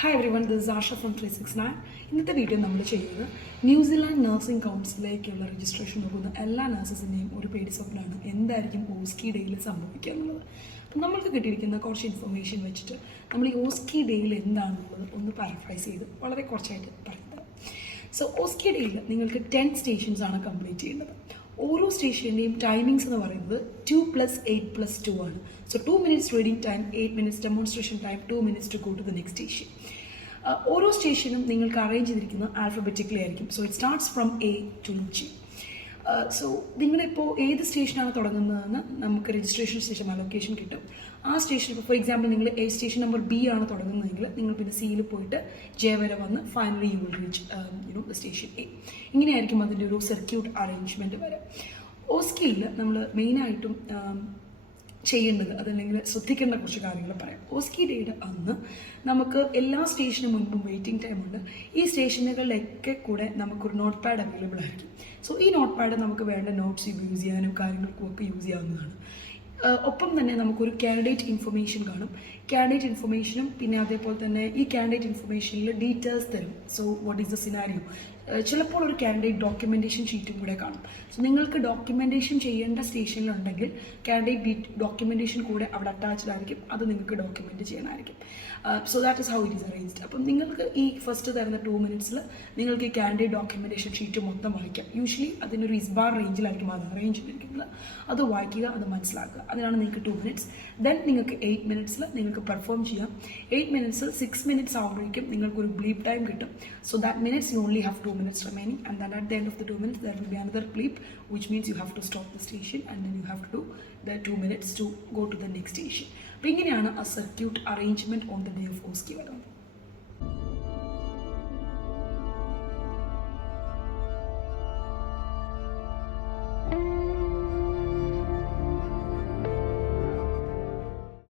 Hi every one, this Asha from 369. ഇന്നത്തെ video നമ്മൾ ചെയ്യുന്നത് ന്യൂസിലാൻഡ് നഴ്സിംഗ് കൗൺസിലേക്കുള്ള രജിസ്ട്രേഷൻ നോക്കുന്ന എല്ലാ നഴ്സസിൻ്റെയും ഒരു പേടി സ്വപ്നമാണ് എന്തായിരിക്കും ഓസ്കി ഡേയിൽ സംഭവിക്കുക എന്നുള്ളത്. അപ്പം നമ്മൾക്ക് കിട്ടിയിരിക്കുന്ന കുറച്ച് ഇൻഫർമേഷൻ വെച്ചിട്ട് നമ്മൾ ഈ ഓസ്കി ഡേയിൽ എന്താണെന്നുള്ളത് ഒന്ന് പാരഫ്രൈസ് ചെയ്ത് വളരെ കുറച്ചായിട്ട് പറയുന്നത്. സോ ഓസ്കി ഡേയിൽ നിങ്ങൾക്ക് 10 സ്റ്റേഷൻസ് ആണ് കംപ്ലീറ്റ് ചെയ്യേണ്ടത്. ഓരോ സ്റ്റേഷൻ്റെയും ടൈമിങ്സ് എന്ന് പറയുന്നത് 2+8+2 ആണ്. So 2 minutes reading time, 8 minutes demonstration time, 2 minutes to go to the next station. ഓരോ സ്റ്റേഷനും നിങ്ങൾക്ക് അറേഞ്ച് ചെയ്തിരിക്കുന്നത് ആൽഫബറ്റിക്കലി ആയിരിക്കും. So it starts from A to G. So നിങ്ങളിപ്പോൾ ഏത് സ്റ്റേഷനാണ് തുടങ്ങുന്നതെന്ന് നമുക്ക് രജിസ്ട്രേഷൻ സ്റ്റേഷൻ അലൊക്കേഷൻ കിട്ടും. ആ സ്റ്റേഷൻ ഇപ്പോൾ ഫോർ എക്സാമ്പിൾ നിങ്ങൾ സ്റ്റേഷൻ നമ്പർ B ആണ് തുടങ്ങുന്നതെങ്കിൽ നിങ്ങൾ പിന്നെ സിയിൽ പോയിട്ട് J വരെ വന്ന് finally you will reach station A. ഇങ്ങനെയായിരിക്കും അതിൻ്റെ ഒരു സർക്യൂട്ട് അറേഞ്ച്മെൻറ്റ് വരെ. ഓസ്കിയിൽ നമ്മൾ മെയിനായിട്ടും ചെയ്യേണ്ടത് അതല്ലെങ്കിൽ ശ്രദ്ധിക്കേണ്ട കുറച്ച് കാര്യങ്ങൾ പറയാം. ഓസ്കി ഡേയുടെ അന്ന് നമുക്ക് എല്ലാ സ്റ്റേഷന് മുൻപും വെയിറ്റിംഗ് ടൈം ഉണ്ട്. ഈ സ്റ്റേഷനുകളിലൊക്കെ കൂടെ നമുക്കൊരു നോട്ട് പാഡ് അവൈലബിൾ ആയിരിക്കും. സോ ഈ നോട്ട് പാഡ് നമുക്ക് വേണ്ട നോട്ട്സ് യൂസ് ചെയ്യാനും കാര്യങ്ങൾക്കും ഒക്കെ യൂസ് ചെയ്യാവുന്നതാണ്. ഒപ്പം തന്നെ നമുക്കൊരു കാൻഡിഡേറ്റ് ഇൻഫർമേഷൻ കാണും. കാൻഡിഡേറ്റ് ഇൻഫർമേഷനും പിന്നെ അതേപോലെ തന്നെ ഈ കാൻഡിഡേറ്റ് ഇൻഫർമേഷനിൽ ഡീറ്റെയിൽസ് തരും. So what is the scenario, ചിലപ്പോൾ ഒരു കാൻഡിഡേറ്റ് ഡോക്യുമെൻറ്റേഷൻ ഷീറ്റും കൂടെ കാണും. സോ നിങ്ങൾക്ക് ഡോക്യുമെൻറ്റേഷൻ ചെയ്യേണ്ട സ്റ്റേഷനിലുണ്ടെങ്കിൽ കാൻഡിഡേറ്റ് ഡോക്യുമെൻറ്റേഷൻ കൂടെ അവിടെ അറ്റാച്ച്ഡ് ആയിരിക്കും. അത് നിങ്ങൾക്ക് ഡോക്യുമെൻറ്റ് ചെയ്യാനായിരിക്കും. So that is how it is arranged. അപ്പം നിങ്ങൾക്ക് ഈ ഫസ്റ്റ് തരുന്ന 2 minutes നിങ്ങൾക്ക് ഈ കാൻഡിഡേറ്റ് ഡോക്യുമെൻറ്റേഷൻ ഷീറ്റ് മൊത്തം വായിക്കാം. യൂഷ്വലി അതിനൊരു ഇസ്ബാർ റേഞ്ചിലായിരിക്കും അത് അറേഞ്ച് ചെയ്തിരിക്കുന്നത്. അത് വായിക്കുക, അത് മനസ്സിലാക്കുക. അതിനാണ് നിങ്ങൾക്ക് 2 minutes. ദെൻ നിങ്ങൾക്ക് 8 minutes നിങ്ങൾക്ക് പെർഫോം ചെയ്യാം. 8 minutes 6 minutes ആവുമ്പോഴേക്കും നിങ്ങൾക്കൊരു ബ്ലീപ്പ് ടൈം കിട്ടും. So that minutes you only have 2 minutes remaining, and then at the end of the 2 minutes there will be another bleep, which means you have to stop the station and then you have to do the 2 minutes to go to the next station. അപ്പോൾ ഇങ്ങനെയാണ് ആ circuit arrangement on the day of ഓസ്കി വരുന്നത്.